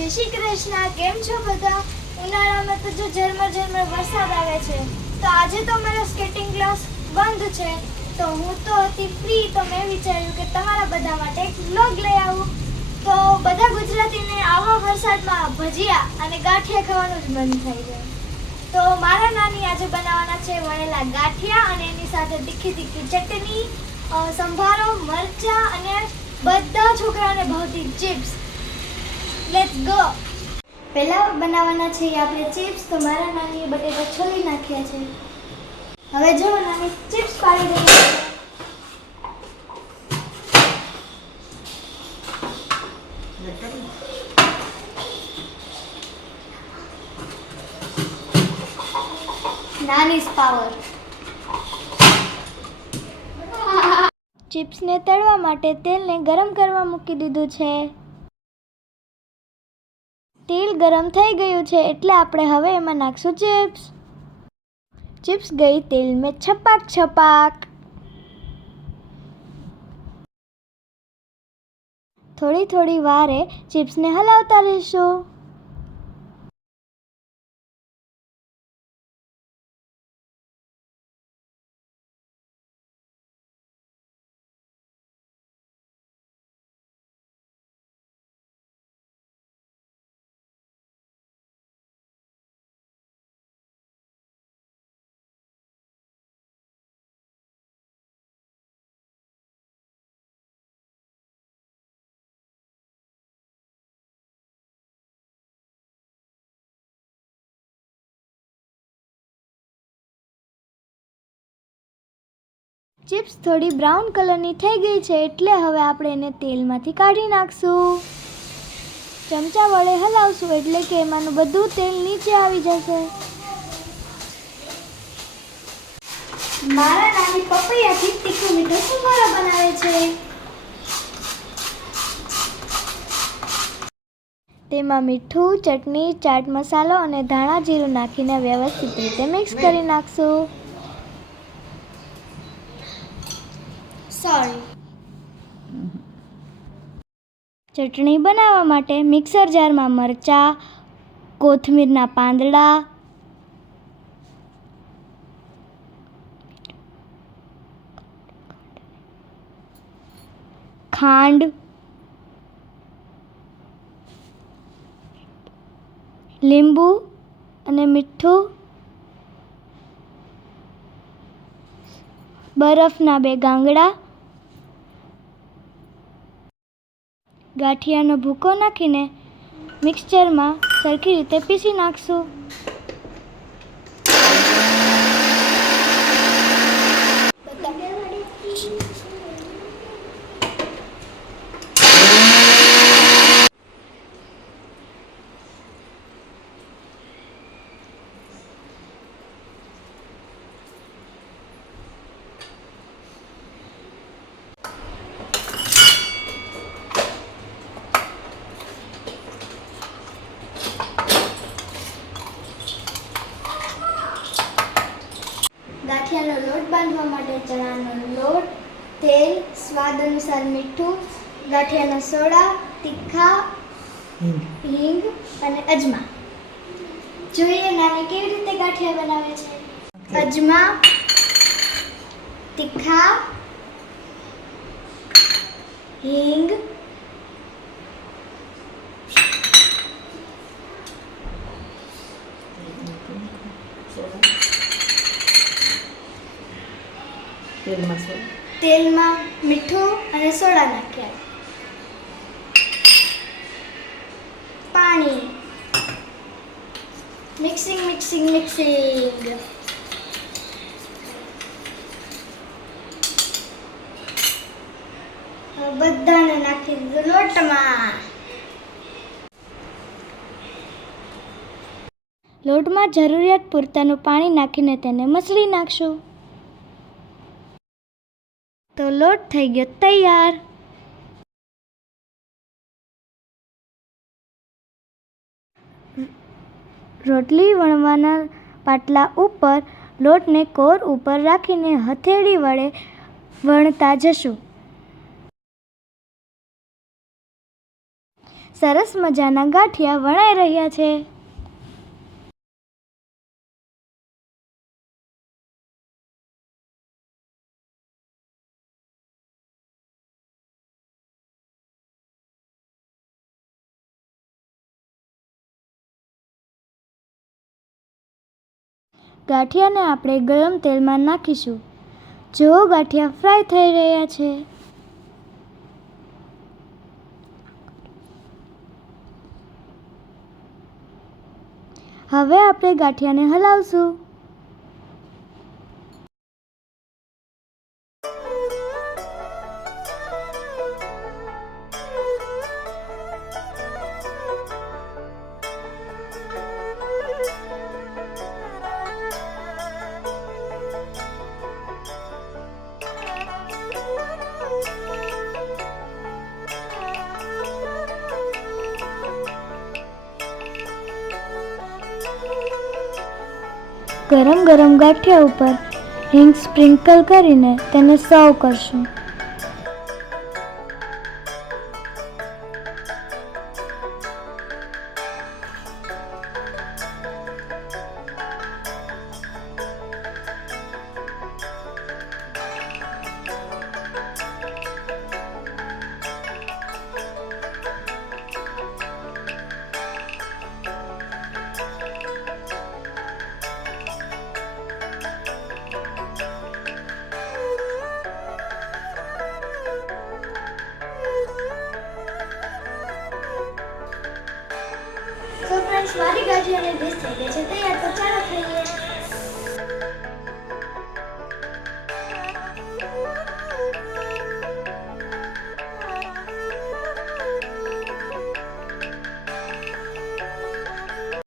જય શ્રી કૃષ્ણ. કેમ છો બધા? ઉનાળામાં તો જો ઝરમર વરસાદ આવે છે, તો આજે તો મારો સ્કેટિંગ ક્લાસ બંધ છે, તો હું તો હતી ફ્રી, તો મેં વિચાર્યું કે તમારા બધા માટે એક વ્લોગ લઈ આવું. તો બધા ગુજરાતીને આવા વરસાદમાં ભજીયા અને ગાંઠિયા ખાવાનું જ મન થઈ જાય. તો મારા નાની આજે બનાવવાના છે વણેલા ગાંઠિયા અને એની સાથે તીખી ચટણી, સંભારો, મરચા અને બધા છોકરાઓને ભાવતી ચિપ્સ. Let's go. પહેલા બનાવવાના છે આપણે ચિપ્સ. તો મારા નાનીએ બટેટા છોલી નાખ્યા છે. હવે જો નાની ચિપ્સ પાડી રહી છે. નાની's પાવર. ચિપ્સને તળવા માટે તેલને ગરમ કરવા મૂકી દીધું છે. તેલ ગરમ થઈ ગયું છે એટલે આપણે હવે એમાં નાખશું ચિપ્સ. ચિપ્સ ગઈ તેલ મેં છપાક છપાક. થોડી વારે ચિપ્સને હલાવતા રહીશું. ચિપ્સ થોડી બ્રાઉન કલરની થઈ ગઈ છે એટલે હવે આપણે એને તેલમાંથી કાઢી નાખશું. ચમચા વડે હલાવશું એટલે કે એમાંનું બધું તેલ નીચે આવી જશે. મારા નાની પપૈયાથી તીખો મીઠો સંભારો બનાવે છે. તેમાં મીઠું, ચટણી, ચાટ મસાલો અને ધાણા જીરું નાખીને વ્યવસ્થિત રીતે મિક્સ કરી નાખશું. ચટણી બનાવવા માટે મિક્સર જારમાં મરચાં, કોથમીરના પાંદડા, ખાંડ, લીંબુ અને મીઠું, બરફના 2 ગાંગડા, ગાંઠિયાનો ભૂકો નાખીને મિક્સચરમાં સરખી રીતે પીસી નાખશું. ગાંઠિયાનો લોટ બાંધવા માટે ચણાનો લોટ, તેલ, સ્વાદ અનુસાર મીઠું, ગાંઠિયાનો સોડા, તીખા, હિંગ અને અજમા. જોઈએ નાની કેવી રીતે ગાંઠિયા બનાવે છે. અજમા, તીખા, હિંગ, તેલમાં મીઠું અને સોડા નાખ્યા. પાણી. મિક્સિંગ. બધાને નાખી દીધું લોટમાં. લોટમાં જરૂરિયાત પૂરતાનું પાણી નાખીને તેને મસળી નાખશું. તો લોટ થઈ ગયો તૈયાર. રોટલી વણવાના પાટલા ઉપર લોટને કોર ઉપર રાખીને હથેળી વડે વણતા જશું. સરસ મજાના ગાંઠિયા વણાઈ રહ્યા છે. ગાંઠિયાને આપણે ગરમ તેલમાં નાખીશું. જો ગાંઠિયા ફ્રાય થઈ રહ્યા છે. હવે આપણે ગાંઠિયાને હલાવશું. ગરમ ગરમ ગાંઠિયા ઉપર હિંગ સ્પ્રિંકલ કરીને તેને સર્વ કરશું. તો ફ્રેન્ડ્સ, મારી ગાંઠિયાની ડિશ થઈ ગઈ છે તૈયાર. તો ચાલો ખાઈએ.